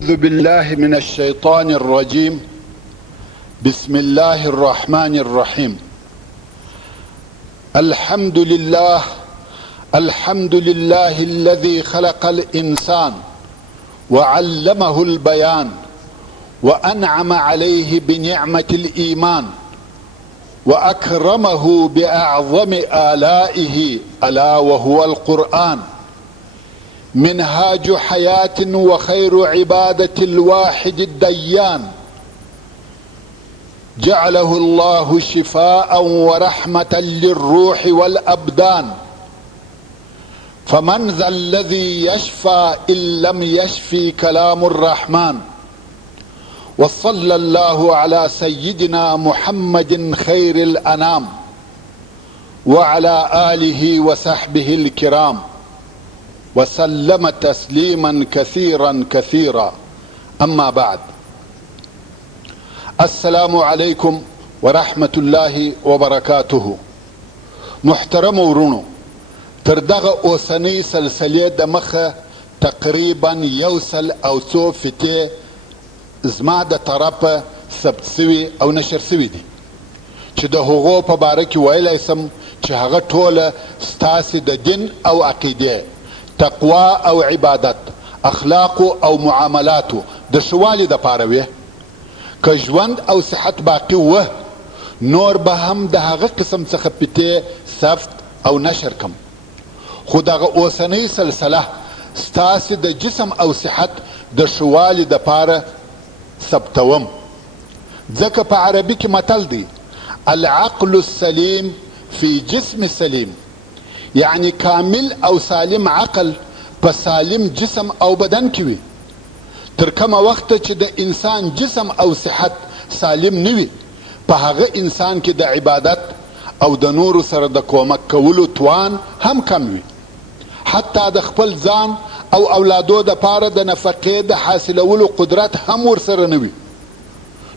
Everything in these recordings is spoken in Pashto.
أعوذ بالله من الشيطان الرجيم. بسم الله الرحمن الرحيم. الحمد لله الذي خلق الإنسان وعلمه البيان وأنعم عليه بنعمة الإيمان وأكرمه بأعظم آلائه ألا وهو القرآن، منهاج حياة وخير عبادة الواحد الديان، جعله الله شفاء ورحمة للروح والأبدان، فمن ذا الذي يشفى إن لم يشفي كلام الرحمن. وصلى الله على سيدنا محمد خير الأنام وعلى آله وصحبه الكرام وسلم تسليما كثيرا كثيرا. أما بعد، السلام عليكم ورحمة الله وبركاته. محترم ورونو، تر دغه اوسنۍ سلسلې د مخه تقریبا یوسل او څو فتې زما د طرفه ثبت سوي او نشر سوي دي چې د هغو په باره کې ویلی سم چې هغه ټوله ستاسې د دین او عقیدې، تقوا او عبادت، اخلاق او معاملاتو د ښه والي دپاره وي. که ژوند او صحت باقي وه نور به هم د هغه قسم څخه فتې ثبت او نشر کم، خو دغه اوسنۍ سلسله ستاسې د جسم او صحت د ښه والي دپاره ثبتوم، ځکه په عربي کې متل دی العقل السلیم فی جسم سلیم، یعنی کامل او سالم عقل په سالم جسم او بدن کې وي. تر کومه وخته چې د انسان جسم او صحت سالم نه وي، په هغه انسان کې د عبادت او د نورو سره د کومک کولو توان هم کم وي، حتی د خپل ځان او اولادو دپاره د نفقې د حاصلولو قدرت هم ورسره نه وي.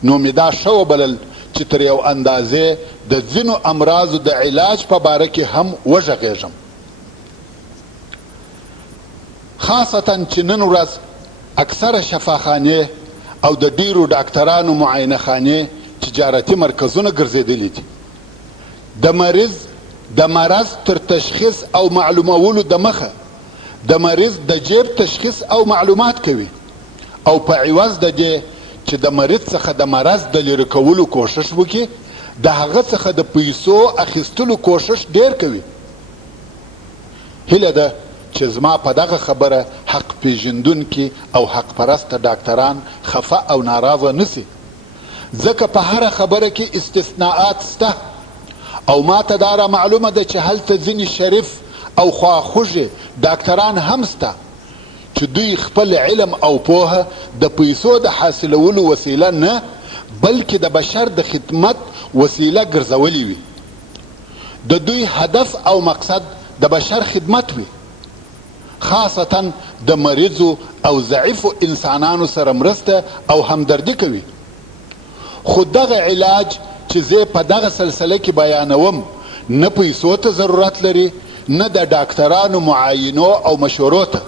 نو مې دا ښه وبلل چې تر یو اندازې د ځینو امراضو د علاج په باره کې هم وږغېږم، خاصتا چې نن ورځ اکثره شفاخانې او د ډیرو ډاکټرانو معاینه خانې تجارتي مرکزونه ګرځېدلي دي. د مرض تر تشخیص او معلومولو د مخه د مریض د جیب تشخیص او معلومات کوي، او په عوض د دې چې د مریض څخه د مرض د لرې کولو کوشش وکړي، د هغه څخه د پیسو اخیستلو کوشش ډیر کوي. هیله ده چې زما په دغه خبره حق پیژندونکي او حق پرسته ډاکټران خفه او ناراضه نسی، ځکه په هره خبره کې استثناءات سته، او ما ته دا را معلومه ده چې هلته ځینې شریف او خواخوږي ډاکټران هم سته چې دوی خپل علم او پوهه د پیسو د حاصلولو وسیله نه بلکې د بشر د خدمت وسیله ګرځولې وي. د دوی هدف او مقصد د بشر خدمت وي، خاصتا د مریضو او ضعیفو انسانانو سره مرسته او همدردي کوي. خو دغه علاج چې زه په دغه سلسله کې بیانوم نه پیسو ته ضرورت لري، نه د ډاکټرانو معاینو او مشورو ته،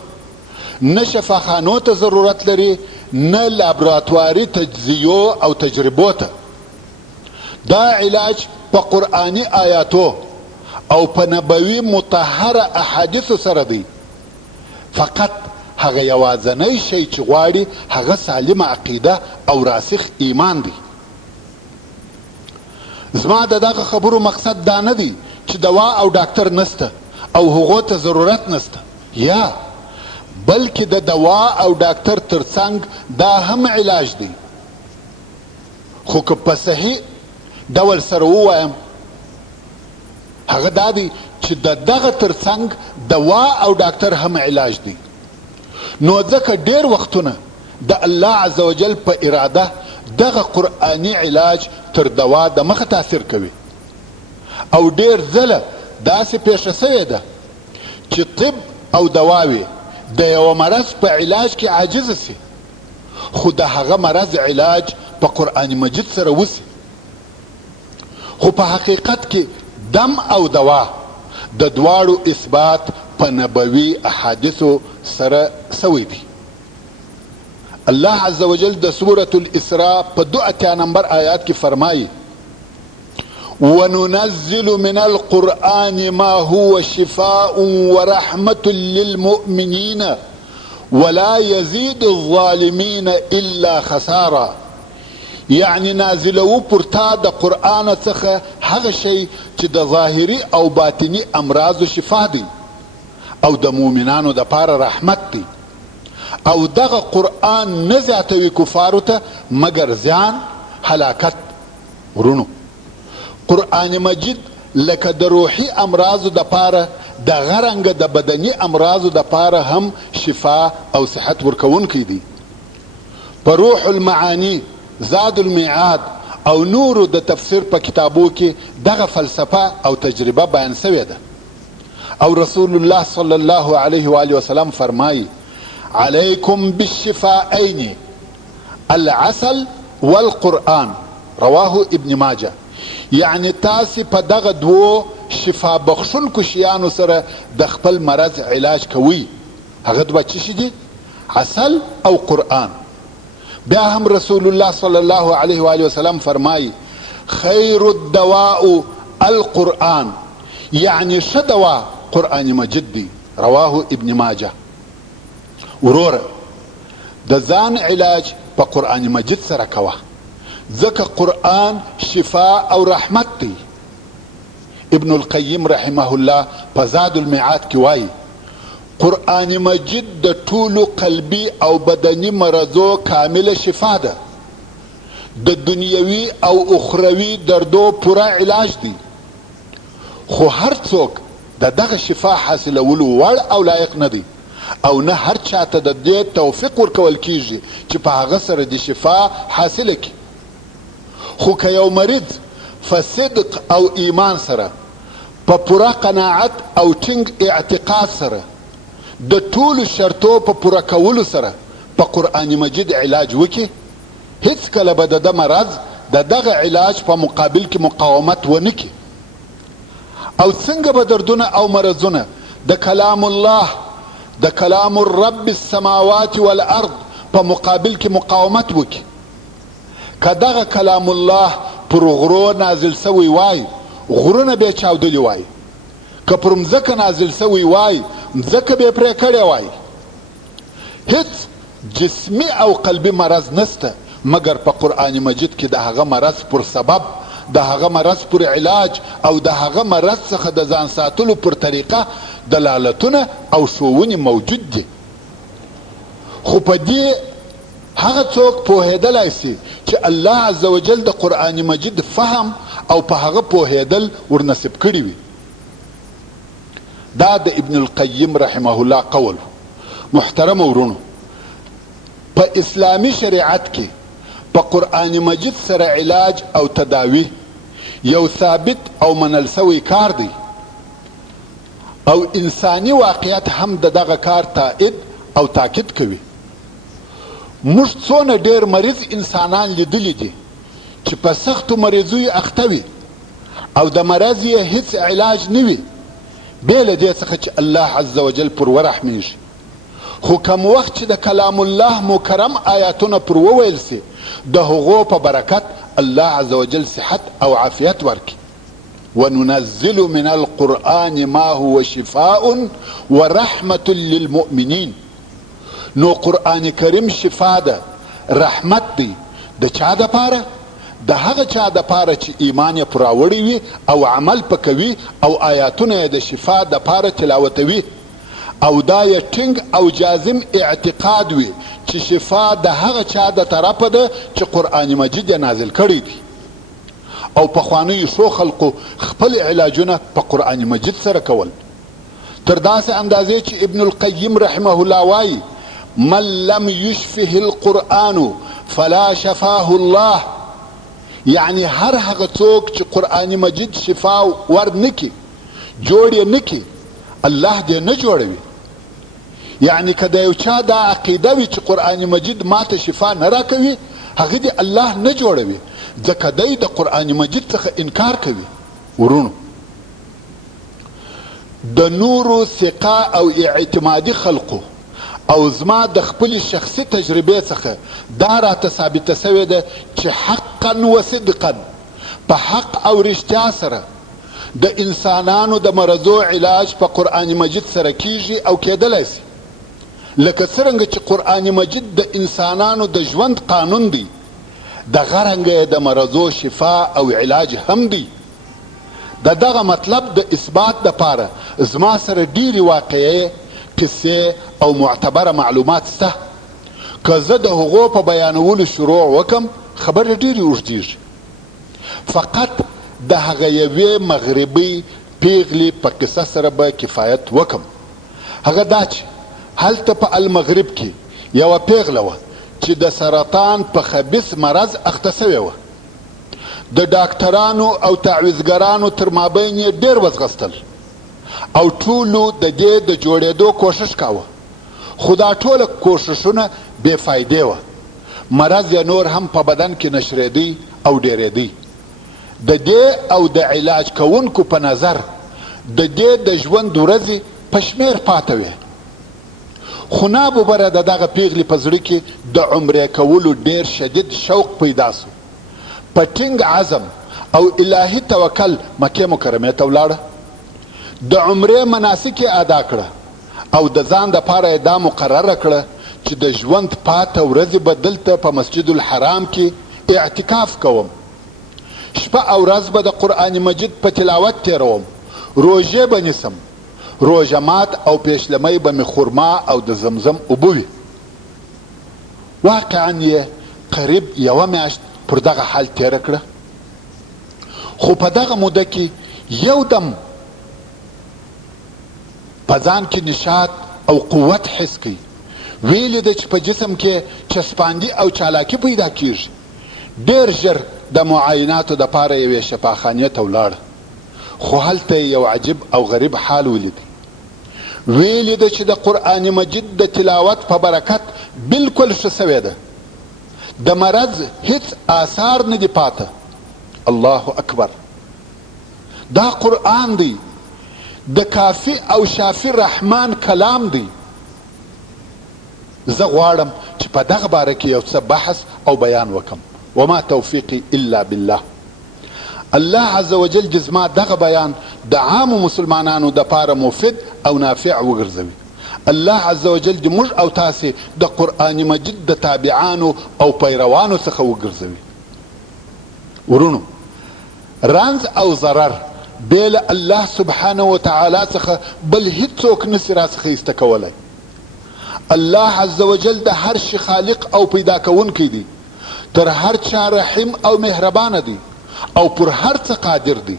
نه شفاخانو ته ضرورت لري، نه لابراتواري تجزیو او تجربو ته. دا علاج په قرآني آیاتو او په نبوي مطهره احادیثو سره دی. فقط هغه یوازنی شی چې غواړي هغه سالمه عقیده او راسخ ایمان دی. زما د دغه خبرو مقصد دا نه دی چې دوا او ډاکټر نسته او هغو ته ضرورت نسته، یا بلکې د دوا او ډاکټر ترڅنګ دا هم علاج دی. خو که په صحیح ډول سره ووایم هغه دا دی چې د دغه ترڅنګ دوا او ډاکټر هم علاج دی. نو ځکه ډیر وختونه د الله عز وجل په اراده دغه قرآني علاج تر دوا د مخه تاثیر کوي، او ډیر ځله داسې پیښه سوې ده چې طب او دواوې د یوه مرض په علاج کې عاجزه سي، خو د هغه مرض علاج په قرآن مجید سره وسي. خو په حقیقت کې دم او دوا د دواړو اثبات په نبوي احادیثو سره سوی دي. الله عز وجل د سورة الاسراء په 2 نمبر آیات کې فرمایي وننزل من القرآن ما هو شفاء ورحمة للمؤمنين ولا يزيد الظالمين الا خسارا. یعنی نازلو پرتا د قرآن څخه هغه شی چې د ظاهري او باطني امراضو شفا دی او د مؤمنانو د پاره رحمت دی، او دغه قرآن نه زیاتوي کفارو ته مگر زیان هلاکت. ورونو قرآن مجید لکه د روحي امراضو د پاره د غرنګ د بدني امراضو د پاره هم شفا او صحت ورکوونکی دی. په روح المعانی، زاد المعاد او نورو د تفسیر په کتابو کې دغه فلسفه او تجربه بیان سوې ده. او رسول الله صلی الله علیه و آله وسلم فرمایي علیکم بالشفاءین العسل والقرآن، رواه ابن ماجه. یعنی تاسې په دغه دوو شفا بخښونکو شیانو سره د خپل مرض علاج کوي. هغه دوه څه دي؟ عسل او قرآن. بیا هم رسول الله صلی الله علیه و آله وسلم فرمایي خیر الدواء القرآن، یعنی ښه دوا قرآن مجید دی، رواه ابن ماجه. وروره د ځان علاج په قرآن مجید سره کوه، ځکه قرآن شفا او رحمت دی. ابن القیم رحمه الله په زاد المعاد کې وایي قرآن مجید د ټولو قلبي او بدني مرضو کامله شفا ده، د دنیوي او اخروي دردو پوره علاج دی. خو هر څوک د دغه شفا حاصلولو وړ او لایق نه دی، او نه هر چاته د دې توفیق ورکول کیږي چې په هغه سره د شفا حاصله کړي. خو که یو مریض په صدق او ایمان سره، په پوره قناعت او ټینګ اعتقاد سره، د ټولو شرطو په پوره کولو سره په قرآن مجید علاج وکړي، هیڅ کله به د ده مرض د دغه علاج په مقابل کې مقاومت ونه کړي. او څنګه به دردونه او مرضونه د کلام الله، د کلام الرب السماوات والارض په مقابل کې مقاومت وکړي. که دغه کلام الله پر غرو نازل سوی وای، غرونه به چاودلی وای. که پر مځکه نازل سوی وای، مځکه به پرې کړې وای. هیڅ جسمی او قلبي مرض نسته مگر په قرآن مجید کې د هغه مرض پر سبب، د هغه مرض پر علاج او د هغه مرض څخه د ځان ساتلو پر طریقه دلالتونه او ښوونې موجود دي. خو په دې هغه څوک پوهېدلی سي چې الله عز وجل د قرآن مجید فهم او په هغه پوهېدل ورنصیب کړي وي. دا د ابن القیم رحمه الله قول. محترم ورونو، په اسلامی شریعت کې په قرآن مجید سره علاج او تداوی یو ثابت او منل سوی کار دی، او انسانی واقعیت هم د دغه کار تایید او تاکید کوي. موږ څونه ډیر مریض انسانان لیدلی دي چې په سختو مریضیو اخته وي او د مرض یې هیڅ علاج نه وي، بې له دې څخه چې الله عز وجل پر ورحمیږي. خو کم وخت چې د کلام الله مکرم آیاتونه پر وویل سي، د هغو په برکت الله عز وجل صحت او عافیت ورکي. وننزل من القرآن ما هو شفاء ورحمة للمؤمنین. نو قرآن کریم شفا ده، رحمت دی. د چا د پاره؟ د هغه چا د پاره چې ایمان یې پراوړی وي او عمل پکوي او آیاتونه یې د شفا د پاره تلاوتوي، او دا یې ټینګ او جازم اعتقاد وي چې شفا د هغه چا د طرفه ده چې قرآن مجید یې نازل کړی دی. او پخوانیو ښو خلقو خپل علاجونه په قرآن مجید سره کول، تر داسې اندازې چې ابن القیم رحمه الله وایي من لم یشفه القرآن فلا شفاه الله. یعنی هر هغه څوک چې قرآن مجید شفا ور نکي، جوړ یې نکي، الله دې نه جوړوي. یعنی که د یو چا دا عقیده وي چې قرآن مجید ماته شفا نه راکوي، هغه دې الله نه جوړوي، ځکه دی د قرآن مجید څخه انکار کوي. ورونو، د نورو ثقه او اعتمادي خلقو او زما د خپل شخصي تجربې څخه دا راته ثابته سوې ده چې حقا و صدقا په حق او رښتیا سره د انسانانو د مرضو علاج په قرآن مجید سره کیږي او کیدلی سي. لکه څرنګه چې قرآن مجید د انسانانو د ژوند قانون دی، دغه رنګه د مرضو شفا او علاج هم دی. د دغه مطلب د اثبات دپاره زما سره ډیرې واقعې، قصې او معتبره معلومات شته. که زه د هغو په بیانولو شروع وکم خبرې ډیرې اوږدېږي. فقط د هغه یوې مغربي پیغلې په قصه سره به کفایت وکم. هغه دا چې هلته په المغرب کې یوه پیغله وه چې د سرطان په خبیث مرض اخته سوې وه. د ډاکټرانو او تعویذګرانو تر مابین یې ډېر وځغستل او ټولو د دې د جوړېدو کوښښ کاوه، خو دا ټوله کوښښونه بې فایدې وه. مرض یې نور هم په بدن کې نشرېدی او ډېرېدی. د دې او د علاج کوونکو په نظر د دې د ژوند ورځې په شمېر پاته وې. خو ناببره د دغه پیغلې په زړه کې د عمرې کولو ډېر شدید شوق پیدا سو. په ټینګ عزم او الهي توکل مکې مکرمې ته ولاړه. د عمرې مناسک یې ادا کړه او د ځان دپاره یې دا مقرره کړه چې د ژوند پاته ورځې به دلته په مسجد الحرام کې اعتکاف کوم. شپه او ورځ به د قرآن مجید په تلاوت تېروم، روژې به نیسم، روژه مات او پیشلمی به مې خورما او د زمزم اوبه وي. واقعا یې قریب یوه میاشت پر دغه حال تیره کړه. خو په دغه موده کې یو دم په ځان کې نشاط او قوت حس کوي. ویلې ده چې په جسم کې چسپاندي او چالاکي پیدا کیږي. ډېر ژر د معایناتو دپاره یوې شفاخانې ته ولاړه، خو هلته یو عجیب او غریب حال ولید. ویلې ده چې د قرآن مجید د تلاوت په برکت بلکل ښه سوې ده، د مرض هیڅ آثار نه دي پاته. الله اکبر! دا قرآن دی، د کافی او شافی رحمان کلام دی. زه غواړم چې په دغه باره کې یو څه بحث او بیان وکم. وما توفیقی الا بالله. الله عز وجل چې زما دغه بیان د عامو مسلمانانو دپاره مفید او نافع وګرځوي. الله عز وجل دې موږ او تاسې د قرآن مجید د تابعانو او پیروانو څخه وګرځوي. ورونو، رنز او ضرر بیل الله سبحانه وتعالی څخه بل هیڅوک نسي راڅخه ایسته کولی. الله عز وجل د هر شي خالق او پیدا کوونکی دی، تر هر چا رحیم او مهربانه دی او پر هر څه قادر دی.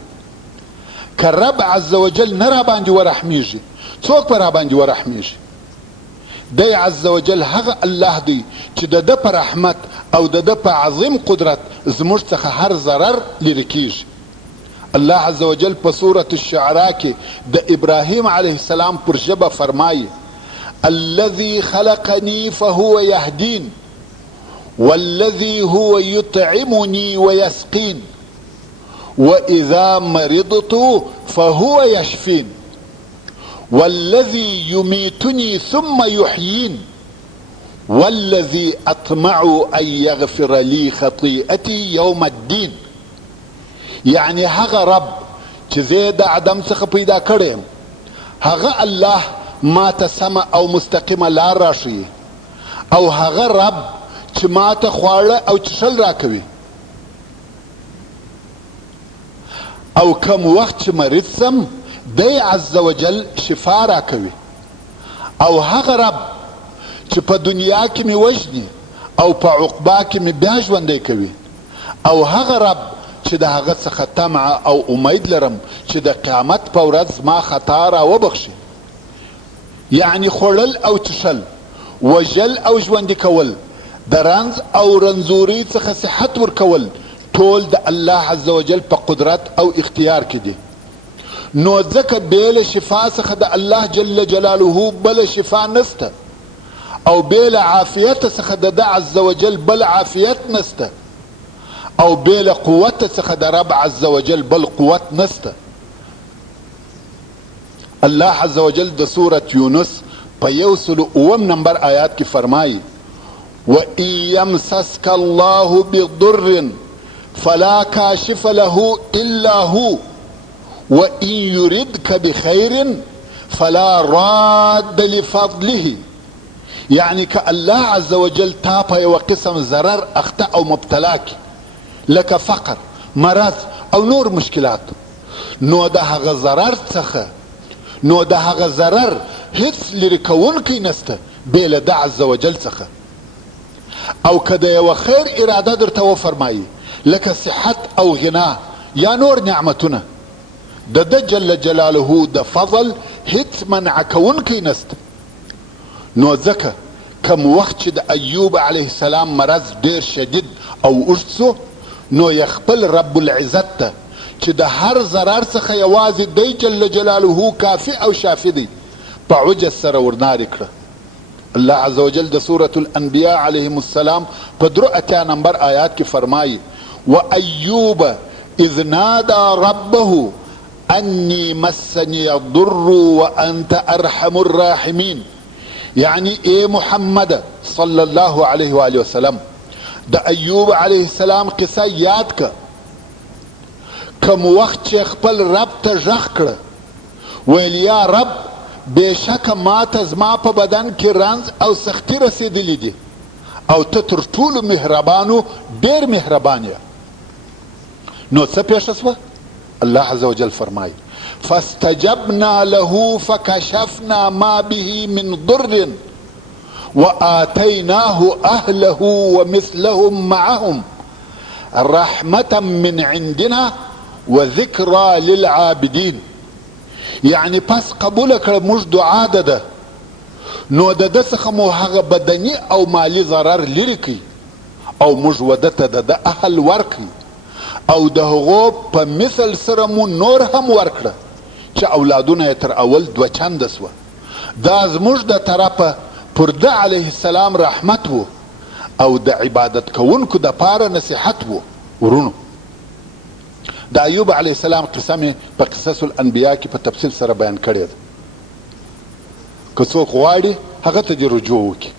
که رب عز وجل نه را باندې ورحمیږي، څوک به را باندې ورحمیږي؟ دی عز وجل هغه الله دی چې د ده په رحمت او د ده په عظیم قدرت زموږ څخه هر ضرر لرې کیږي. الله عز وجل په سورة الشعراء کې د ابراهیم علیه السلام پر ژبه فرمایي: الذي خلقني فهو يهدين والذي هو يطعمني ويسقين وإذا مرضت فهو يشفين والذي يميتني ثم يحيين والذي أطمع أن يغفر لي خطيئتي يوم الدين. یعنی هغه رب چې زه د عدم څخه پیدا کړی، هغه الله ما ته سمه او مستقیمه لار راښیي، او هغه رب چې ما ته خواړه او څښل راکوي، او کم وخت چې مریض سم دی عز وجل شفا راکوي، او هغه رب چې په دنیا کې مې وژني او په عقبا کې مې بیا ژوندی کوي، او هغه رب چې د هغه څخه طمع او امید لرم چې د قیامت په ورځ ما خطا را وبخشي. یعنی خوړل او څښل، وژل او ژوندي کول، د رنځ او رنځوري څخه صحت ورکول، ټول د الله عز وجل په قدرت او اختیار کې دي. نو ځکه بیل شفا څخه د الله جل جلاله بل شفا نسته، او بیل عافیت څخه د ده عز وجل بل عافیت نسته، او بیل قوت څخه د رب عز وجل بل قوت نسته. الله عز وجل د سورة یونس په 107 نمبر آیات کې فرمایي وَإِن يَمْسَسْكَ اللَّهُ بِضُرٍّ فَلَا كَاشِفَ لَهُ إِلَّا هُوَ وَإِن يُرِدْكَ بِخَيْرٍ فَلَا رَادَّ لِفَضْلِهِ. یعنی که الله عز وجل تا په یو قسم ضرر اخته او مبتلا کی لکه فقر، مرض او نور مشکلات، نو د هغه ضرر هیڅ لرې کوونکی نسته بې له د عز وجل څخه. او که د یوه خیر اراده درته وفرمایي لکه صحت او غنا یا نور نعمتونه، د ده جل جلاله د فضل هیڅ منع کوونکی نسته. نو ځکه کم وخت چې د ایوب علیه السلام مرض ډیر شدید او اوږد سو، نو یې خپل رب العزت ته چې د هر ضرر څخه یوازې دی جل جلاله کافي او شافي دی په عجز سره ورنارې کړه. الله عز وجل د سورة الانبیاء علیهم السلام په 83 نمبر آیات کې فرمایي وَأَيُّوبَ إِذْ نَادَى رَبَّهُ أَنِّي مَسَّنِيَ الضُّرُّ وَأَنْتَ أَرْحَمُ الراحمین. یعنی اے محمد صلی الله علیه و آله وسلم د ایوب علیه السلام قصه یاد که کم وخت چې خپل رب ته غږ کړه ویل یا رب بېشکه ما ته زما په بدن کې رنځ او سختي رسېدلي دي او ته تر ټولو مهربانو ډېر مهربان یې. نو څه پیښه سوه؟ الله عز وجل فرمایي فاستجبنا له فكشفنا ما به من ضر وآتيناه أهله ومثلهم معهم رحمة من عندنا وذكرى للعابدين. یعنی پس قبول کړه موږ دعا ده نو د ده څخه مو هغه بدني او مالی ضرر لرې کړي او موږ وده ته د ده اهل ورکړي او د هغو په مثل سره مو نور هم ورکړه چې اولادونه یې تر اول 2 چنده سوه. دا زموږ د طرفه پر ده علیه السلام رحمت و او د عبادت کوونکو دپاره نصیحت و. ورونو د ایوب علیه السلام قصه مې په قصص الانبیا کې په تفصیل سره بیان کړې ده، که څوک غواړي هغه ته دې رجوع وکړي.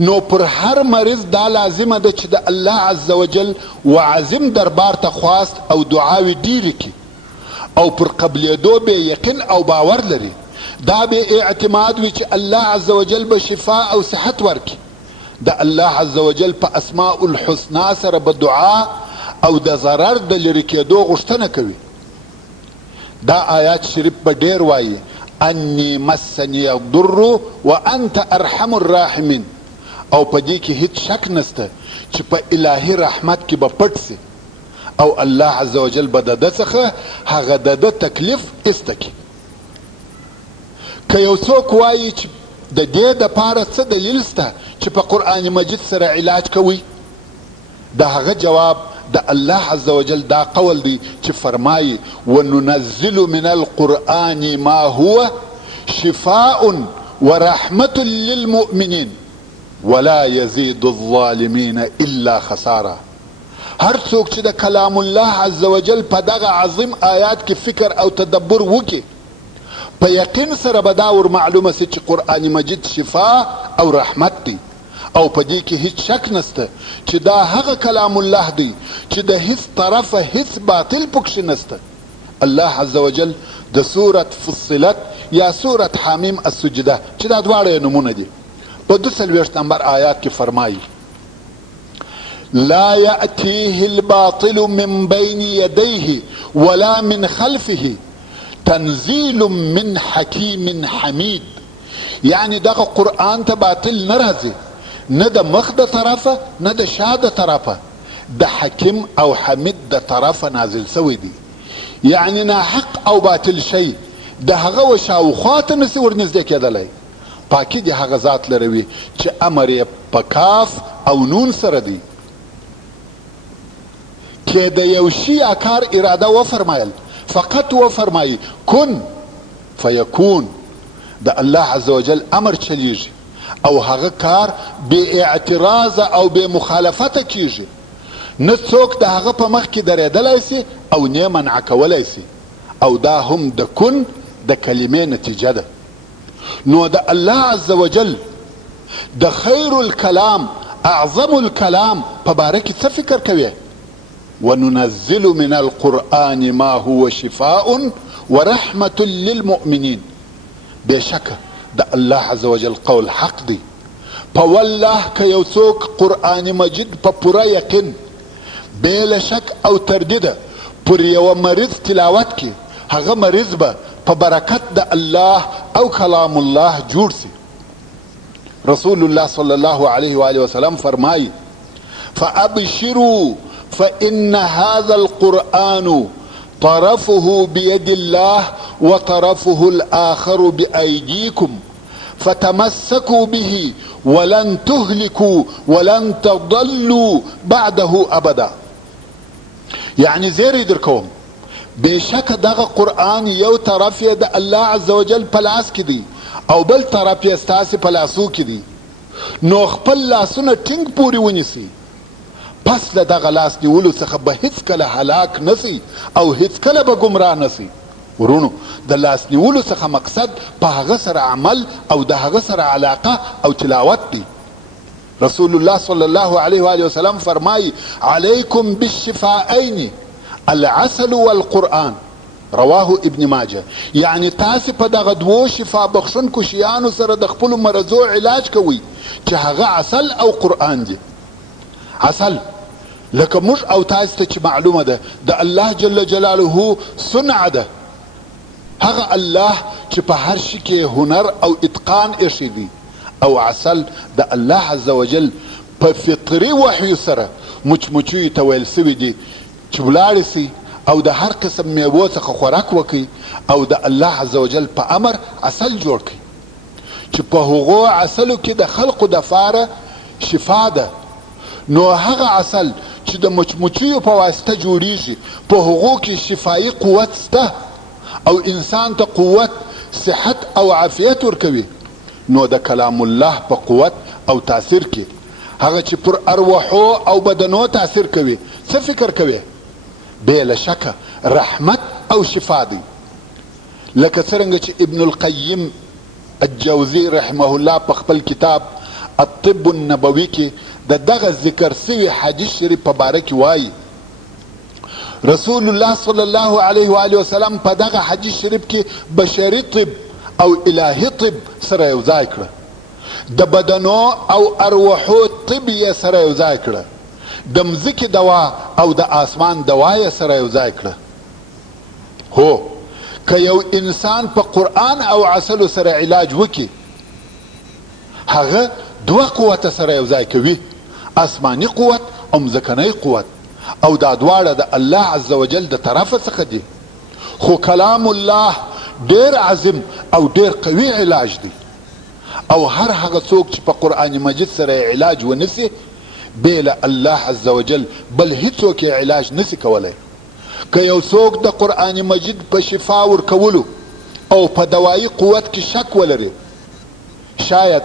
نو پر هر مریض دا لازمه ده چې د الله عز وجل وعظیم دربار ته خواست او دعاوې ډیرې کړي او پر قبلېدو به یقین او باور لري. دا به اعتماد وي چې الله عز وجل به شفا او صحت ورکړي. د الله عز وجل په اسماء الحسنا سره به دعا او د ضرر د لرې کېدو غوښتنه کوي. دا آیات شریف به ډیر وایي انی مسنی الضر وانت ارحم الراحمین. او په دې کې هیڅ شک نسته چې په الهي رحمت کې به پټ سي او الله عز وجل به د ده څخه هغه د ده تکلیف ایسته کړي. که یو څوک وایي چې د دې دپاره څه دلیل سته چې په قرآن مجید سره علاج کوي، د هغه جواب د الله عز وجل دا قول دی چې فرمایي وننزل من القرآن ما هو شفاء ورحمة للمؤمنین ولا يزيد الظالمین الا خسارا. هر څوک چې د کلام الله عز وجل په دغه عظیم آیات کې فکر او تدبر وکړي په یقین سره به دا ور معلومه سي چې قرآن مجید شفا او رحمت دی او په دې کې هیڅ شک نسته چې دا هغه کلام الله دی چې د هیڅ طرفه هیڅ باطل پکښې نسته. الله عز وجل د سورت فصلت یا سورت حمیم السجده چې دا دواړه نومونه دي په 42 نمبر آیات کې فرمایي لا يأتيه الباطل من بين يديه ولا من خلفه تنزيل من حكيم حميد. یعنی دغه قرآن ته باطل نه راځي نه د مخ د طرفه نه د شا د طرفه، د حکیم او حمید د طرفه نازل سوی دی. یعنی ناحق او باطل شی د هغه و شاوخوا ته نسي ورنږدې کېدلی. پاکي د هغه ذات لروي چې امر یې په کاف او نون سره دی. کې د یو شي یا کار اراده وفرمایل فقط وفرمایي کن فیکون. د الله عز وجل امر چلیږي او هغه کار بې اعتراض او بې مخالفته کیږي. نه څوک د هغه په مخ کې درېدلی سي او نه منع کولی سي او دا هم د کن د کلمې نتیجه ده. نو د الله عز وجل د خیر الکلام اعظم الکلام په باره کې څه فکر کوي؟ وننزل من القرآن ما هو شفاء ورحمة للمؤمنین. بېشکه د الله عز وجل قول حق دی. په والله که یو څوک قرآن مجید په پوره یقین بېله شک او تردیده پر یوه مریض تلاوت کی، هغه مریض به په برکت د الله او کلام الله جوړ سي. رسول الله صلی الله علیه و آله وسلم فرمایي فابشروا فإن هذا القرآن طرفه بيد الله وطرفه الآخر بأيديكم فتمسكوا به ولن تهلكوا ولن تضلوا بعده أبدا. يعني زيري دركم بشك دغه قرآن یو طرف یې د الله عز وجل په لاس کې دی او بل طرف یې ستاسې په لاسو کې دی، نو خپل لاسونه ټینګ پورې ونیسئ. پس له دغه لاس نیولو څخه به هیڅکله هلاک نسئ او هیڅکله به ګمراه نسئ. ورونو د لاس نیولو څخه مقصد په هغه سره عمل او د هغه سره علاقه او تلاوت دی. رسول الله صلی الله علیه و آله وسلم فرمایي علیکم بالشفاءین العسل والقرآن، رواه ابن ماجه. یعنی تاسې په دغه دوو شفا بخښونکو شیانو سره د خپلو مرضو علاج کوئ چې هغه عسل او قرآن دي. عسل لکه موږ او تاسې ته چې معلومه ده د الله جل جلاله صنع ده، هغه الله چې په هر شي کې هنر او اتقان ایښی دی. او عسل د الله عز وجل په فطري وحی سره مچمچیو ته ویل سوي دي چې ولاړې سي او د هر قسم میوو څخه خوراک وکړي او د الله عز وجل په امر عسل جوړ کړي چې په هغو عسلو کې د خلقو دپاره شفا ده. نو هغه عسل چې د مچمچیو په واسطه جوړیږي په هغو کې شفایي قوت شته او انسان ته قوت، صحت او عافیت ورکوي. نو د کلام الله په قوت او تاثیر کې هغه چې پر ارواحو او بدنو تاثیر کوي، څه فکر کوي؟ بېله شکه رحمت او شفا دی. لکه څرنګه چې ابن القیم الجوزی رحمه الله په خپل کتاب الطب النبوي کې د دغه ذکر سوي حدیث شریف په باره کې وایي رسول الله صلی الله علیه و آله وسلم په دغه حدیث شریف کې بشري طب او الهي طب سره یو ځای کړه، د بدنو او ارواحو طب یې سره یو ځای کړه، د مځکې دوا او د آسمان دوا یې سره یو ځای کړه. هو که یو انسان په قرآن او عسلو سره علاج وکړي هغه دوه قوته سره یو ځای کوي، آسماني قوت او مځکنی قوت، او دا دواړه د الله عز وجل د طرفه څخه دي. خو کلام الله ډیر عظیم او ډیر قوي علاج دی او هر هغه څوک چې په قرآن مجید سره علاج ونسي بېله الله عز وجل بل هیڅوک علاج نسی کولی. که یو څوک د قرآن مجید په شفا ورکولو او په دوایي قوت کې شک ولري، شاید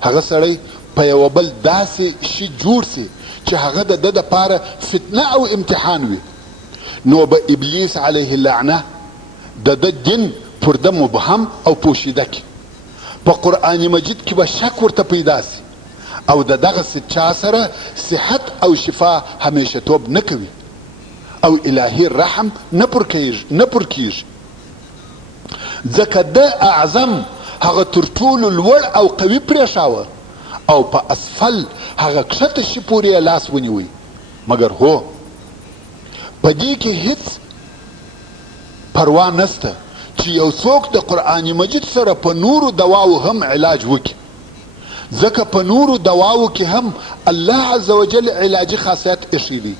هغه سړی په یو بل داسې شي جوړ سي چې هغه د ده دپاره فتنه او امتحان وي، نو به ابلیس علیه اللعنه د ده دین پر ده مبهم او پوشیده کی. په قرآن مجید کې به شک ورته پیدا سي او د دغسې چا سره صحت او شفا همیشه توب نه کوي او الهي رحم نه پر کیږي. ځکه ده اعظم هغه تر ټولو لوړ او قوي پرېښاوه او په اسفل هغه کښته شي پورې یې لاس ونیوی. مګر هو په دې کې هیڅ پروا نسته چې یو څوک د قرآن مجید سره په نورو دواو هم علاج وکړي، ځکه په نورو دواو کې هم الله عز وجل علاجي خاصیت ایښی دی.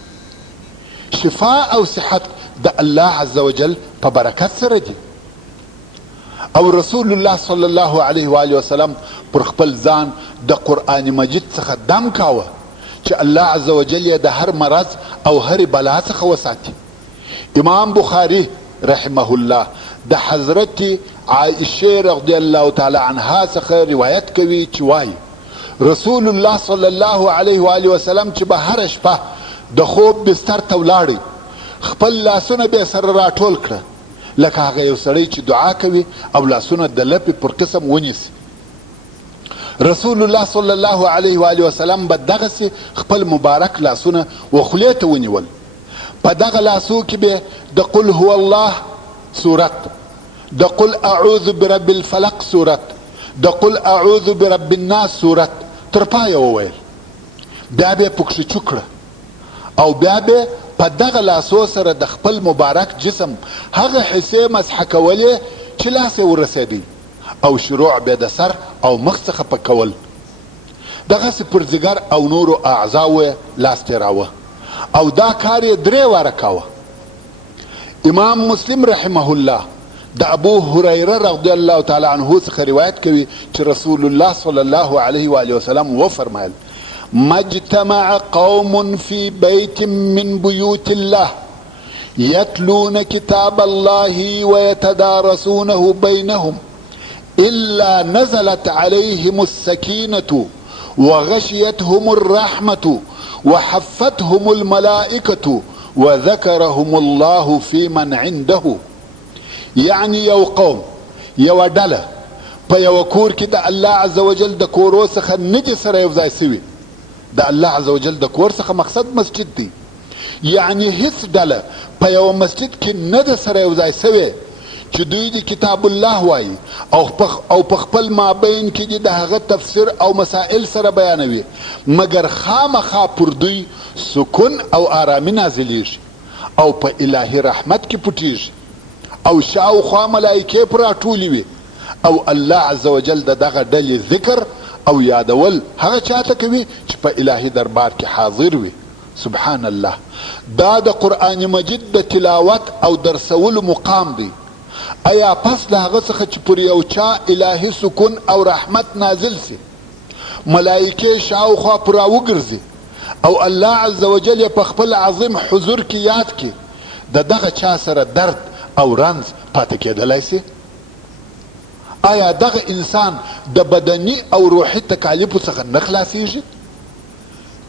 شفا او صحت د الله عز وجل په برکت سره دي. او رسول الله صلی الله علیه و آله وسلم پر خپل ځان د قرآن مجید څخه دم کاوه چې الله عز وجل یې د هر مرض او هر بلا څخه وساتي. امام بخاری رحمه الله د حضرت عائشه رضی الله تعالی عنها څخه روایت کوي چې وایي رسول الله صلی الله علیه و آله وسلم چې به هر شپه د خوب بستر ته ولاړی خپل لاسونه به سره راټول کړه، لکه هغه یو سړی چې دعا کوي او لاسونه د لپې پر قسم ونیسي. رسول الله صلی الله علیه و آله وسلم به دغسې خپل مبارک لاسونه و خولې ته ونیول. په دغه لاسو کې به د قل هو الله صورت، د قل اعوذ برب الفلق صورت، د قل اعوذ برب الناس صورت تر پایه وویل. بیا به پکښې چوکړه او بیا به په دغه لاسو سره د خپل مبارک جسم هغه حصې مسحه کولې چې لاس یې ورسېدی او شروع به د سر او مخ څخه پکول. دغسې پر ځیګر او نورو اعضاو یې لاس تېراوه او دا کار یې 3 واره کاوه. امام مسلم رحمه الله د ابو هریره رضی الله تعالی عنه څخه روایت کوي چې رسول الله صلی الله علیه و آله وسلم وفرمایل: ما اجتمع قوم في بيت من بيوت الله يتلون كتاب الله ويتدارسونه بينهم إلا نزلت عليهم السكينة وغشيتهم الرحمة وحفتهم الملائكة وذكرهم الله في من عنده. يعني یو قوم، یو ډله په یو کور کې د الله عز وجل د کورو څخه نه دي سره یو ځای سوي. د الله عز وجل د کور څخه مقصد مسجد دی. یعنی هیڅ ډله په یو مسجد کې نه ده سره یو ځای سوي چې دوی د کتاب الله وایي او په خپل مابین کې د هغه تفسیر او مسائل سره بیانوي، مګر خامخا پر دوی سکون او آرامي نازلیږي او په الهي رحمت کې پټیږي او شاوخوا ملائکې پر راټولې وي او الله عز وجل د دغه ډلې ذکر او یادول هغه چاته کوي چې په الهي دربار کې حاضر وي. سبحان الله. دا د قرآن مجید د تلاوت او درسولو مقام دی. ایا پس له هغه څخه چې پر یو چا الهي سکون او رحمت نازل سي، ملائکې شاوخوا پر راوګرځي او الله عز وجل په خپل عظیم حضور کې یاد کړي، د دغه چا سره درد او رنځ پاتې کېدلی سي؟ آیا دغه انسان د بدني او روحي تکالیفو څخه نه خلاصیږي؟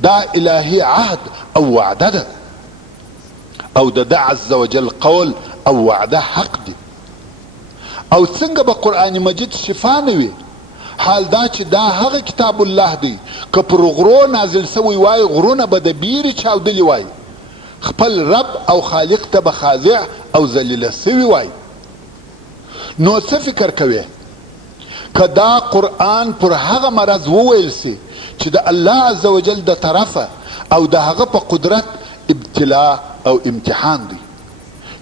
دا الهي عهد او وعده ده او د عز وجل قول او وعده حق دي. او څنګه به قرآن مجید شفا نه وي؟ حال دا چې دا هغه کتاب الله دی که پر غرو نازل سوی وای غرونه به د بیرې چاودلي وای، خپل رب او خالق ته به خاضع او ذلیله سوی وای. نو څه فکر کوي که دا قرآن پر هغه مرض وویل سي چې د الله عز وجل د طرفه او د هغه په قدرت ابتلا او امتحان دی؟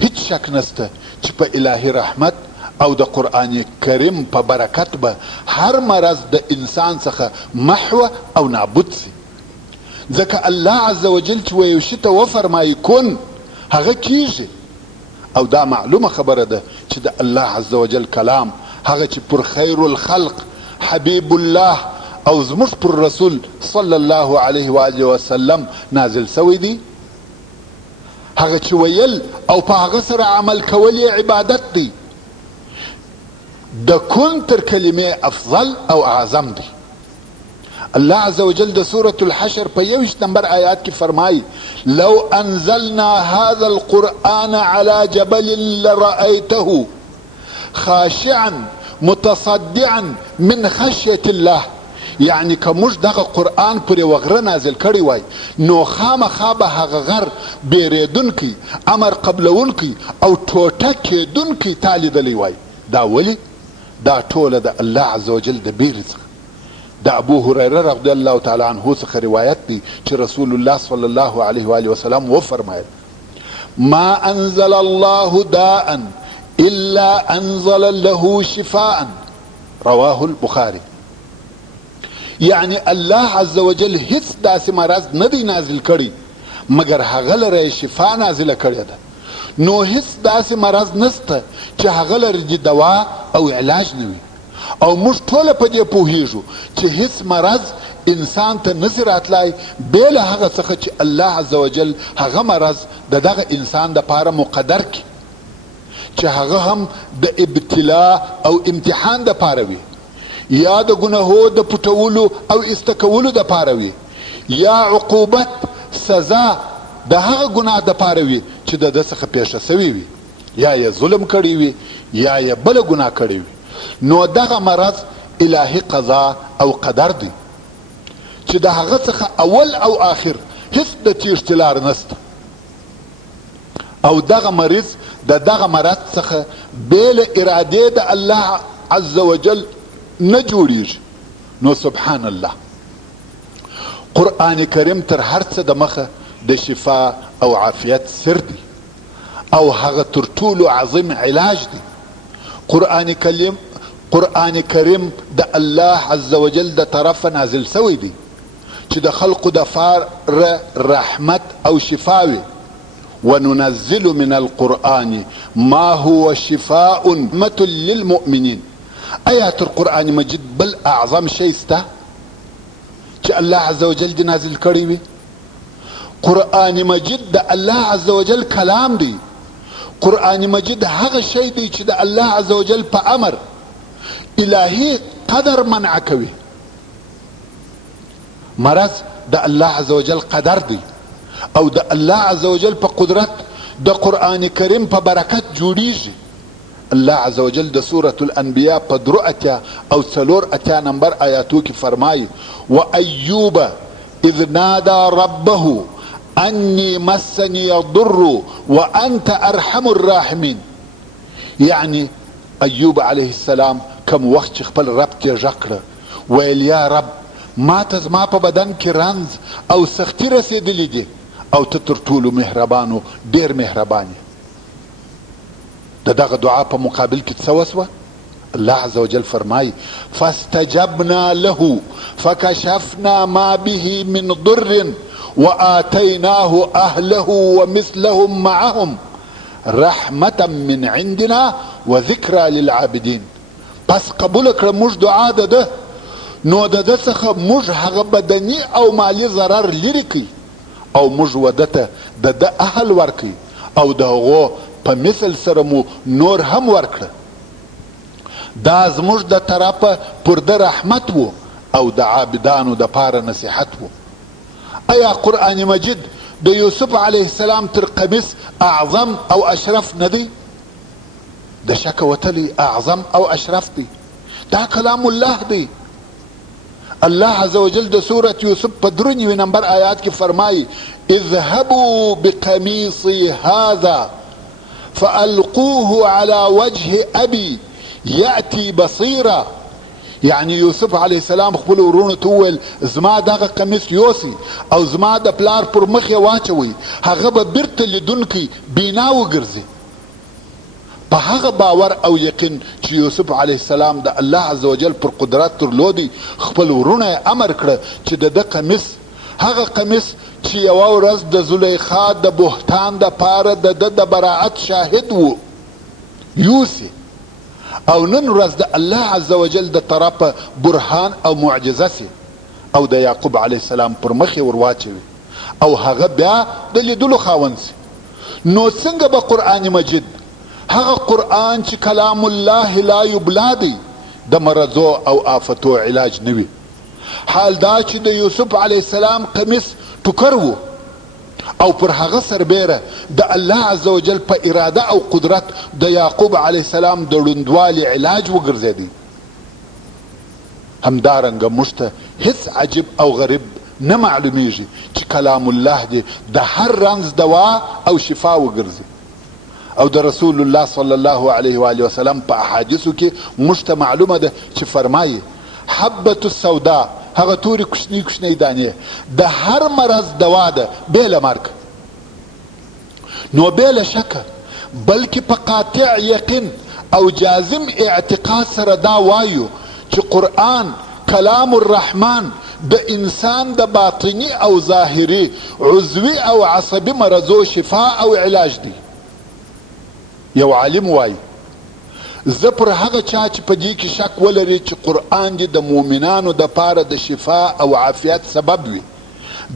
هیڅ شک نسته چې په الهي رحمت او د قرآن کریم په برکت به هر مرض د انسان څخه محو او نابود سي. ځکه الله عز وجل چې یو شي ته وفرمایي کن هغه کیږي. او دا معلومه خبره ده چې د الله عز وجل کلام هغه چې پر خیر الخلق حبیب الله او زموږ پر رسول صلی الله علیه و آله وسلم نازل سوی دی، هغه چې ویل او په هغه سره عمل کول یې عبادت دی. د کن تر کلمې افضل او اعظم دی. الله عز وجل د سورة الحشر په 21 نمبر آیات کې فرمایي: لو انزلنا هذا القرآن على جبل لرأيته خاشعا متصدعا من خشية الله. یعنی که موږ دغه قرآن پر یوه غره نازل کړی وای نو خامخا به هغه غر بیریدونکی، امر قبلونکی او ټوټه کیدونکی تا لیدلی وای. دا ولې؟ دا ټوله د الله عز وجل د بیرې څخه. د ابو هریره رضی الله تعالی عنه څخه روایت دی چې رسول الله صلی الله علیه و آله وسلم وفرمایل: ما انزل الله داء الا انزل له شفاء. رواه البخاري. یعنی الله عز وجل هیڅ داسې مرض نه دی نازل کړی مګر هغه لره شفا نازله کړې ده. نو هیڅ داسې مرض نسته چې هغه لره د دوا او علاج نه وي. او موږ ټوله په دې پوهیږو چې هیڅ مرض انسان ته نسي راتلی بې له هغه څخه چې الله عز وجل هغه مرض د دغه انسان دپاره مقدر کړي چې هغه هم د ابتلا او امتحان دپاره وي، یا د ګناهو د پټولو او استکولو دپاره وي، یا عقوبت سزا د هغه ګناه دپاره وي چې د ده څخه پیښه سوې وي. یا یې ظلم کړی وي یا یې بله ګناه کړې وي، نو دغه مرض الهي قضا او قدر دی چې د هغه څخه اول او آخر هیڅ د تیښتې لار نسته، او دغه مریض د دغه مرض څخه بې له ارادې د الله عز وجل نه جوړیږي. نو سبحان الله، قرآن کریم تر هر څه د مخه د شفا او عافیت سر دی او هغه تر ټولو عظیم علاج دی. قرآن کریم د الله عز وجل د طرفه نازل سوی دی چې د خلقو د فاره رحمت او شفا وي. وننزل من القرآن ما هو شفاء رحمة للمؤمنین. ایا تر قرآن مجید بل اعظم شی سته چې الله عز وجل دی نازل کړی وي؟ قرآن مجید د الله عز وجل کلام دی. قرآن مجید هغه شی دی چې د الله عز وجل په امر الهی قدر منع کوي. مرض د الله عز وجل قدر دی او د الله عز وجل په قدرت د قرآن کریم په برکت جوړیږي. الله عز وجل د سورة الانبیاء په 3 او 4 نمبر آیاتو کې فرمایي: وایوب اذ نادى ربه انی مسنی الضر وانت ارحم الراحمین. یعنی ایوب علیه السلام کم وخت چې خپل رب ته غږ کړه، ویل یا رب ما ته زما په بدن کې رنځ او سختی رسېدلې دي او ته تر ټولو مهربانو ډېر مهربان یې. د دغه دعا په مقابل کې څه وسوه؟ الله عز وجل فرمایي: فاستجبنا له فکشفنا ما به من ضر وآتیناه اهله ومثلهم معهم رحمة من عندنا وذکرى للعابدین. پس قبول کړه موږ دعا د ده، نو د ده څخه موږ هغه بدني او مالی ضرر لرې کړي او موږ وده ته د ده اهل ورکړي او د هغو په مثل سره مو نور هم ورکړه. دا زموږ د طرفه پر ده رحمت و او د عابدانو د پاره نصیحت و. ایا قرآن مجید د یوسف علیه السلام تر قمیص اعظم او اشرف نه دی؟ د شک وتلی اعظم او اشرف دی. دا کلام الله دی. الله عز وجل د سورة یوسف په 3 نمبر آیات کې فرمایي: اذهبوا بقمیصی هذا فالقوه على وجه ابي یأتی بصیرا. یعنی یوسف علیه السلام خپل ورونو ته وویل: زما دغه قمیص یوسي او زما د پلار پر مخ یې واچوئ، هغه به بیرته لیدونکی بینا وګرځي. په هغه باور او یقین چې یوسف علیه السلام د الله عز وجل پر قدرت درلودی، خپل ورونه یې امر کړه چې د ده قمیص، هغه قمیص چې یوه ورځ د زلیخا د بهتان د پاره د ده د براعت شاهد و، یوسي، او نن ورځ د الله عز وجل د طرفه برهان او معجزه سي او د یعقوب علیه السلام پر مخ یې ورواچوي او هغه بیا د لیدلو خاوند سي. نو څنګه به قرآن مجید، هغه قرآن چې کلام الله لا یبلا دی، د مرضو او آفتو علاج نوي؟ حال دا چې د یوسف علیه السلام قمیص ټوکر و او پر هغه سربیره د الله عز وجل په اراده او قدرت د یعقوب علیه السلام د ړوندوالي علاج وګرځېدی. همدارنګه موږ ته هیڅ عجیب او غریب نه معلومیږي چې کلام الله دی د هر رنځ دوا او شفا وګرځي. او د رسول الله صلی الله علیه و آله وسلم په احادیثو کې موږ ته معلومه ده چې فرمایي: حبة السوداء، هغه تورې کوچنۍ کوچنۍ دانې، د هر مرض دوا ده بې له مرګ. نو بې له شکه بلکې په قاطع یقین او جازم اعتقاد سره دا وایو چې قرآن کلام الرحمن د انسان د باطنی او ظاهري عضوي او عصبي مرضو شفا او علاج دی. یو عالم وایي: زه پر هغه چا چې په دې کې شک ولري چې قرآن دې د مؤمنانو د پاره د شفا او عافیت سبب وي،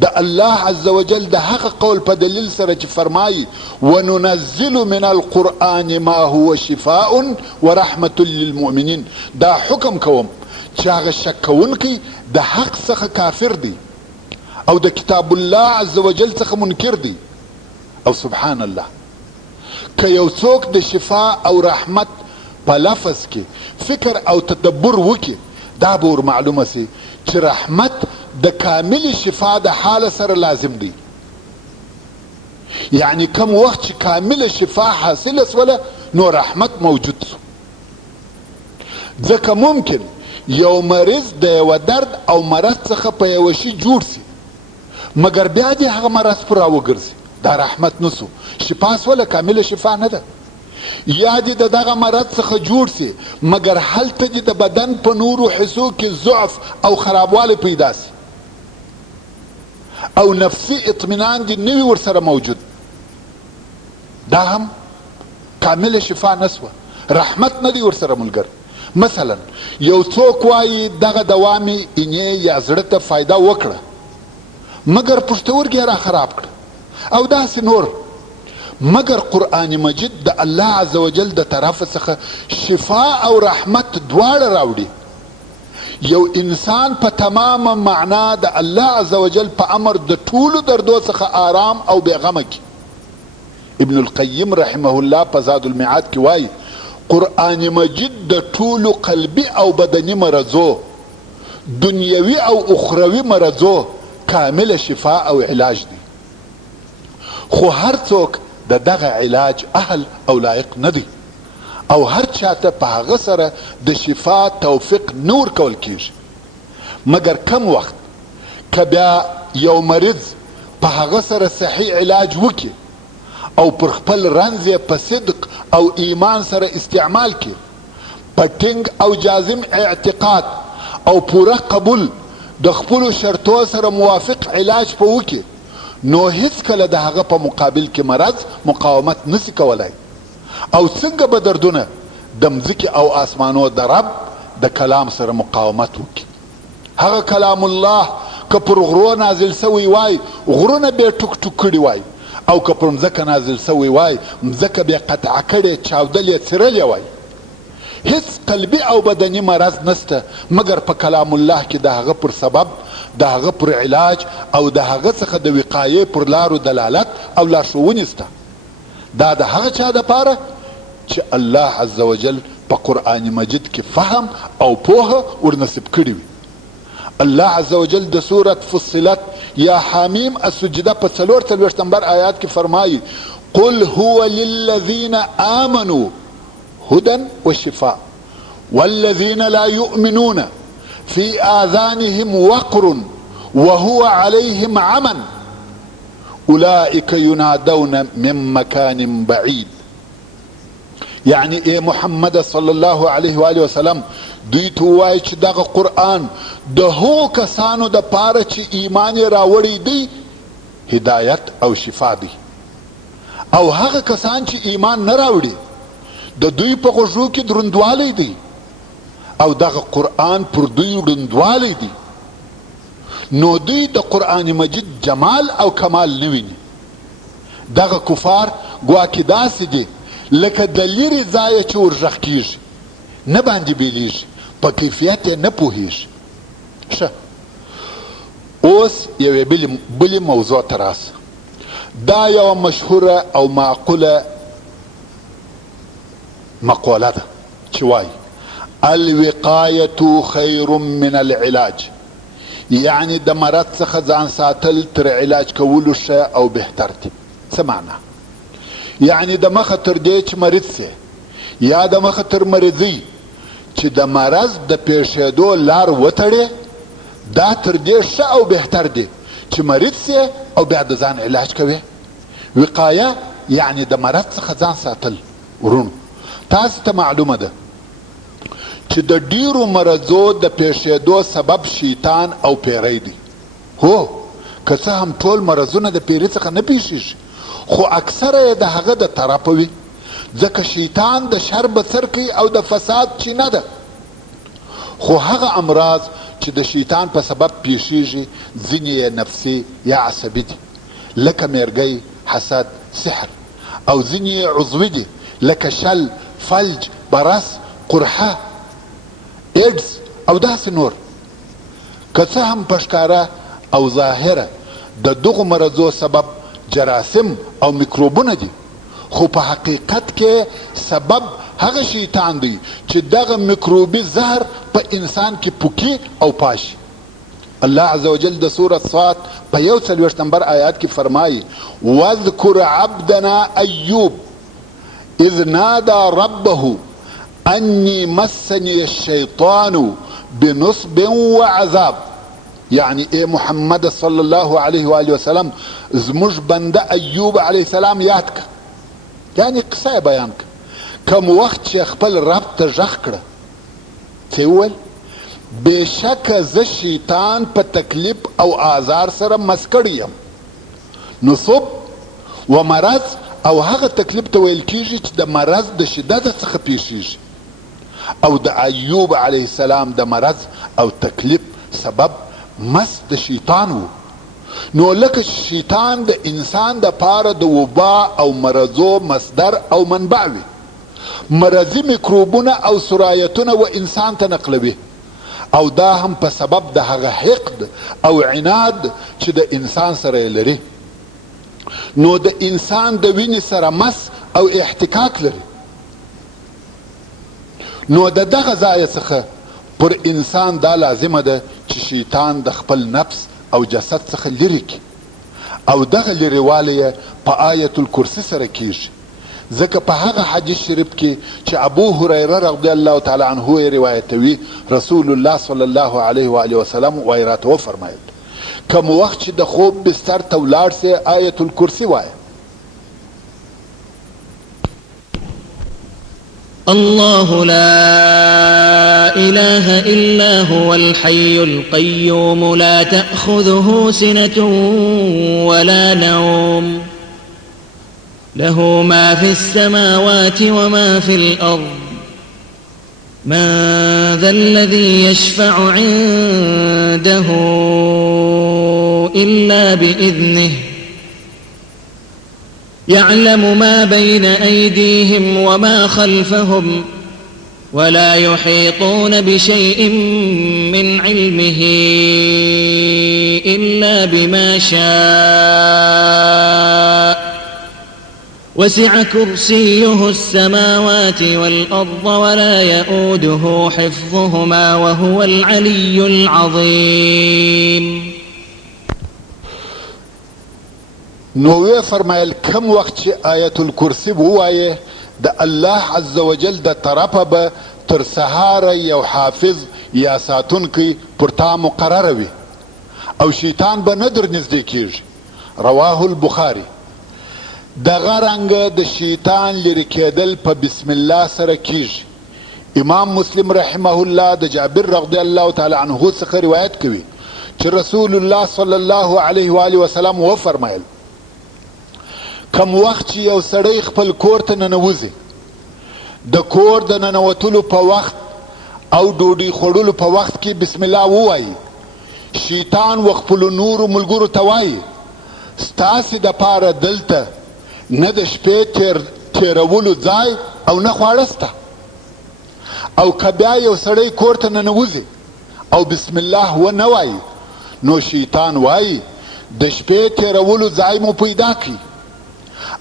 د الله عز وجل د هغه قول په دلیل سره چې فرمایي: وننزل من القرآن ما هو شفاء ورحمة للمؤمنین، دا حکم کوم چې هغه شک کوونکی د حق څخه کافر دی او د کتاب الله عز وجل څخه منکر دی. او سبحان الله، که یو څوک د شفا او رحمت په لفظ کې فکر او تدبر وکړي دا به ور معلومه سي چې رحمت د کامل شفا د حال سره لازم دی. یعنی کم وخت چې کامل شفا حاصله سوله نو رحمت موجود سو. ځکه ممکن یو مریض د یو درد او مرض څخه په یو شي جوړ سي مګر بیا دې هغه مرض پر راوګرځي، دا رحمت نسو، شفا سوله کامله شفا نه ده. یا دې د دغه مرض څخه جوړ سي مګر هلته دې د بدن په نورو حصو کې ضعف او خرابوالی پیدا سي او نفسي اطمینان دې نه وي ورسره موجود، دا هم کامله شفا نسوه، رحمت نه دی ورسره ملګر. مثلا یو څوک وایي دغه دوا مې اینې یا زړه ته فایده وکړه مګر پښتورګي را خراب کړه او داسې نور، مګر قرآن مجید د الله عز وجل د طرف څخه شفا او رحمت دواړه راوړي. یو انسان په تمامه معنا د الله عز وجل په امر د ټولو دردو څخه آرام او بیغمه کی. ابن القیم رحمه الله په زاد المعاد کې وایي قرآن مجید د ټولو قلبي او بدني مرضو، دنیوي او اخروي مرضو کامل شفا او علاج دی. خو هر څوک د دغه علاج اهل او لایق نه دی او هر چاته په هغه سره د شفا توفیق نور کول کیږي. مګر کم وخت که بیا یو مریض په هغه سره صحیح علاج وکړي او پر خپل رنځ یې په صدق او ایمان سره استعمال کړي، په ټینګ او جازم اعتقاد او پوره قبول د خپلو شرطو سره موافق علاج په وکړي نو هیڅ کله د هغه په مقابل کې مرض مقاومت نسی کولای. او څنګه به دردونه د مځکې او آسمانو د رب د کلام سره مقاومت وکړي. هغه کلام الله که پر غرو نازل سوی وای غرونه به ټوک ټوک کړي وای، او که پر مځکه نازل سوی وای مځکه به قطع کړي چاودلې څیرلې وای. هیڅ قلبي او بدني مرض نسته مګر په کلام الله کې د هغه پر سبب، د هغه پر علاج او د هغه څخه د وقایې پر لارو دلالت او لارښوونې سته. دا د هغه چا دپاره چې الله عز وجل په قرآن مجید کې فهم او پوهه ورنصیب کړي وي. الله عز وجل د سورت فصلت یا حامیم السجده په 44 نمبر آیات کې فرمایي قل هو للذین آمنوا هدى وشفاء والذين لا يؤمنون في آذانهم وقر وهو عليهم عمى أولئك ينادون من مكان بعيد. یعنی ای محمد صلی الله علیه و آله وسلم دوی ته ووایي چې دغه قرآن د هغو کسانو د پاره چې ایمان یې راوړی دی هدایت او شفا دی، او هغه کسان چې ایمان نه راوړي د دوی په غوږو کې دروندوالی دی او دغه قرآن پر دوی ړوندوالی دی. نو دوی د قرآن مجید جمال او کمال نه ویني. دغه کفار ګواکې داسې دي لکه د لرې ځایه چې ورغږ کیږي نه باندې بیلیږي، په کیفیت یې نه پوهیږي. ښه، اوس یوې بلې موضوع ته راسه. دا یوه مشهوره او معقوله مقوله ده چې وایي الوقایة خیر من العلاج، یعنی د مرض څخه ځان ساتل تر علاج کولو ښه او بهتر دي. څه معنا؟ یعنی د مخه تر دې چې مریض سي یا د مخه تر مریضۍ چې د مرض د پیښېدو لار وتړې، دا تر دې ښه او بهتر دی چې مریض سي او بیا د ځان علاج کوي. وقایه یعنی د مرض څخه ځان ساتل. ورونو تاسو ته معلومه ده چې د ډیرو مرضو د پیښېدو سبب شیطان او پیری دی. هو که څه هم ټول مرضونه د پیري څخه نه پیښیږي خو اکثره یې د هغه د طرفه وي، ځکه شیطان د شر بڅر کوي او د فساد چینه ده. خو هغه امراض چې د شیطان په سبب پیښیږي ځینې یې نفسي یا عصبي دي لکه میرګۍ، حسد، سحر، او ځینې یې عضوي دي لکه شل، فلج، برس، قرحه، ایډز او داسې نور. که څه هم په ښکاره او ظاهره د دغو مرضو سبب جراثیم او میکروبونه دي، خو په حقیقت کې سبب هغه شیطان دی چې دغه میکروبي زهر په انسان کې پوکي او پاشي. الله عز وجل د سورة صاد په 41 نمبر آیات کې فرمایي واذکر عبدنا ایوب اذ نادى ربه انی مسنی الشیطان بنصب وعذاب. یعنی اے محمد صلی الله علیه و آله وسلم زموږ بنده ایوب علیه السلام یاد که، یعنی قصه بیان که. کم وخت چې خپل رب ته غږ کړه څه وویل؟ بېشکه زه شیطان په تکلیف او آزار سره مس کړی یم. نصب و مرض او هغه تکلیف ته ویل کیږي چې د مرض د شدت څخه پیښیږي، او د ایوب علیه السلام د مرض او تکلیف سبب مس د شیطان و. نو لکه شیطان د انسان د پاره د وبا او مرضو مصدر او منبع وي، مرضی میکروبونه او سرایتونه و انسان ته نقلوي، او دا هم په سبب د هغه حقد او عناد چې د انسان سره لري. نو د انسان د وینې سره مس او احتکاک لري. نو د دغه ځای څخه پر انسان دا لازمه ده چې شیطان د خپل نفس او جسد څخه لرې کړي، او دغه لرېوالی یې په آیت الکرسي سره کیږي. ځکه په هغه حدیث شریف کې چې ابو هریره رضی الله تعالی عنه یې روایتوي، رسول الله صلی الله علیه و آله وسلم وایي راته وفرمایل کوم وخت چې د خوب بستر ته ولاړ سې آیت الکرسي وایه. الله لا إله إلا هو الحي القيوم لا تأخذه سنة ولا نوم له ما في السماوات وما في الأرض من ذا الذي يشفع عنده إلا بإذنه يعلم ما بين أيديهم وما خلفهم ولا يحيطون بشيء من علمه إلا بما شاء وسع كرسيه السماوات والأرض ولا يؤوده حفظهما وهو العلي العظيم. نو وی فرمایل کم وخت چې آیت الکرسی ووایه د الله عز وجل د طرفه به تر سهاره یو حافظ یا ساتونکی پر تا مقرره وي او شیطان به نه در نږدې کیږي. رواه البخاري. دغه رنګه د شیطان لرې کېدل په بسم الله سره کیږي. امام مسلم رحمه الله د جابر رضی الله تعالی عنه څخه روایت کوي چې رسول الله صلی الله علیه و آله وسلم وفرمایل کم وخت چې یو سړی خپل کور ته ننوځي، د کور د ننوتلو په وخت او ډوډۍ خوړلو په وخت کې بسم الله ووایي، شیطان و خپلو نورو ملګرو ته وایي ستاسې دپاره دلته نه د شپې تیرولو ځای او نه خواړه سته. او که بیا یو سړی کور ته ننوځي او بسم الله ونه وایي، نو شیطان وایي د شپې تیرولو ځای مو پیدا کړي.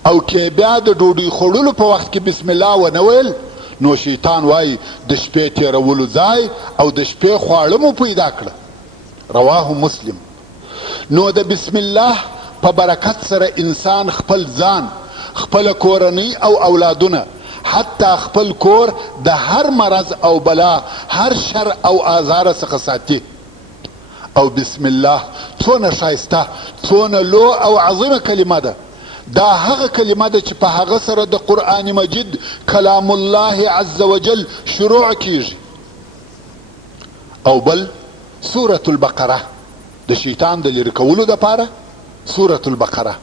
او که بیا د ډوډۍ خوړلو په وخت کې بسم الله ونه ویل، نو شیطان وایي د شپې تیرولو ځای او د شپې خواړه مو پیدا کړه. رواه مسلم. نو د بسم الله په برکت سره انسان خپل ځان، خپل کورنۍ او اولادونه، حتی خپل کور د هر مرض او بلا، هر شر او آزار څخه ساتي. او بسم الله څونه ښایسته، څونه لو او عظیمه کلمه ده. دا هغه کلمه ده چې په هغه سره د قرآن مجید کلام الله عز وجل شروع کیږي. او بل سورة البقره د شیطان د لرې کولو دپاره سورة البقره.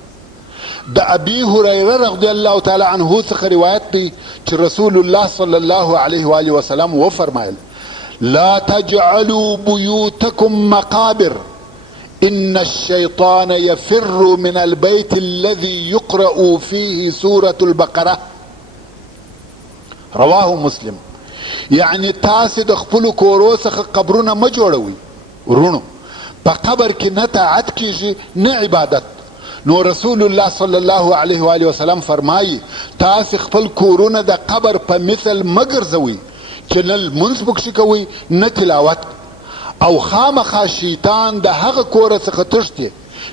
د ابي هريره رضی الله تعالی عنه څخه روایت دی چې رسول الله صلی الله علیه و آله وسلم وفرمایل لا تجعلوا بيوتكم مقابر ان الشيطان يفر من البيت الذي يقرأ فيه سورة البقره. رواه مسلم. یعنی تاسې د خپلو کورو څخه قبرونه مه جوړوئ. ورونو په قبر کې نه طاعت کیږي نه عبادت. نو رسول الله صلی الله علیه و آله وسلم فرمایي تاسې خپل کورونه د قبر په مثل مه ګرځوئ چې نه لمونځ پکښې کوئ نه تلاوت، او خامخا شیطان د هغه کوره څخه تښتي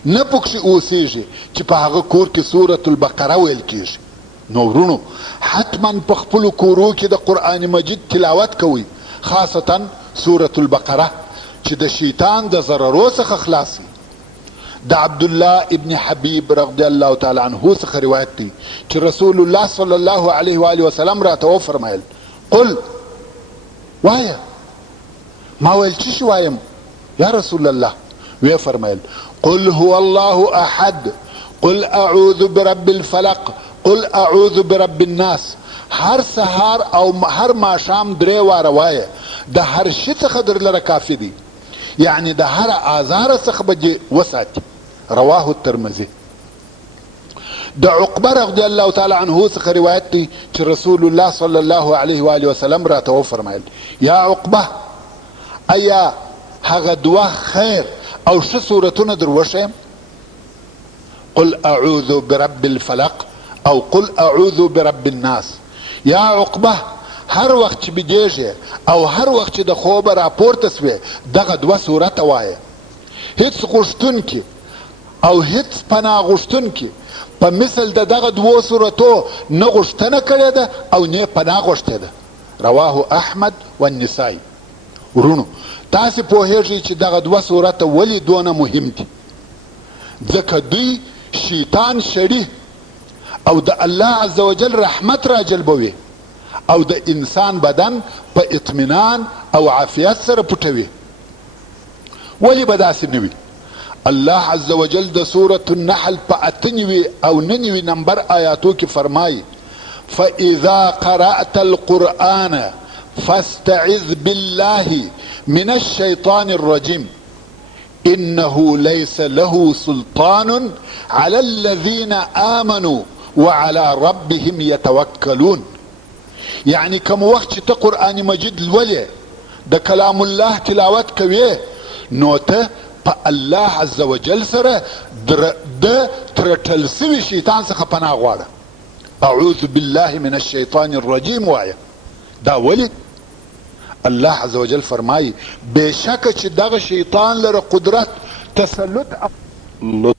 نه پکښې اوسېږي چې په هغه کور کې سورة البقره ویل کېږي. نو ورونو حتما په خپلو کورو کې د قرآن مجید تلاوت کوئ، خاصتا سورة البقره چې د شیطان د ضررو څخه خلاصي. د عبدالله ابن حبیب رضی الله تعالی عنه څخه روایت دی چې رسول الله صلی الله علیه و آله وسلم راته وفرمایل قل وایا. ما ویل چې شو وایم یا رسول الله؟ وی فرمایل قل هو الله احد، قل اعوذ برب الفلق، قل اعوذ برب الناس. هر سهار او هر ماښام 3 واره وایه، د هر شي څخه در لره کافي دي، یعنی د هر آزار څخه به وساتي. رواه الترمذي. د عقبه رضی الله تعالی عنه څخه روایت دی چې رسول الله صلی الله علیه و آله وسلم راته وفرمایل یا عقبه ایا هغه 2 خیر او ښه صورتونه در وښیم؟ قل اعوذ برب الفلق او قل اعوذ برب الناس. یا عقبه هر وخت چې بجیږي او هر وخت چې د خوبه راپورته سوې دغه 2 صورته وایه. هیڅ غوښتونکي او هیڅ پناه غوښتونکي په مثل د دغه 2 صورتو نه غوښتنه کړې ده او نه پناه غوښتې ده. رواه احمد والنسائی. ورونو تاسې پوهیږئ چې دغه 2 صورته ولې دونه مهم دي؟ ځکه دوی شیطان شړي او د الله عز وجل رحمت را جلبوي او د انسان بدن په اطمینان او عافیت سره پټوي. ولی به داسې نه وي؟ الله عز وجل د سورة النحل په 98 او 99 نمبر آیاتو کې فرمایي فاذا قرأت القرآن فاستعذ بالله من الشيطان الرجيم انه ليس له سلطان على الذين آمنوا وعلى ربهم يتوكلون. یعنی کوم وخت چې ته قرآن مجید لولې د کلام الله تلاوت کوې نو ته په الله عز وجل سره د ترټل سوي شیطان څخه پناه غواړه. اعوذ بالله من الشیطان الرجیم وایه. دا ولی الله عز وجل فرمایي بېشکه چې دغه شیطان لره قدرت تسلط. نو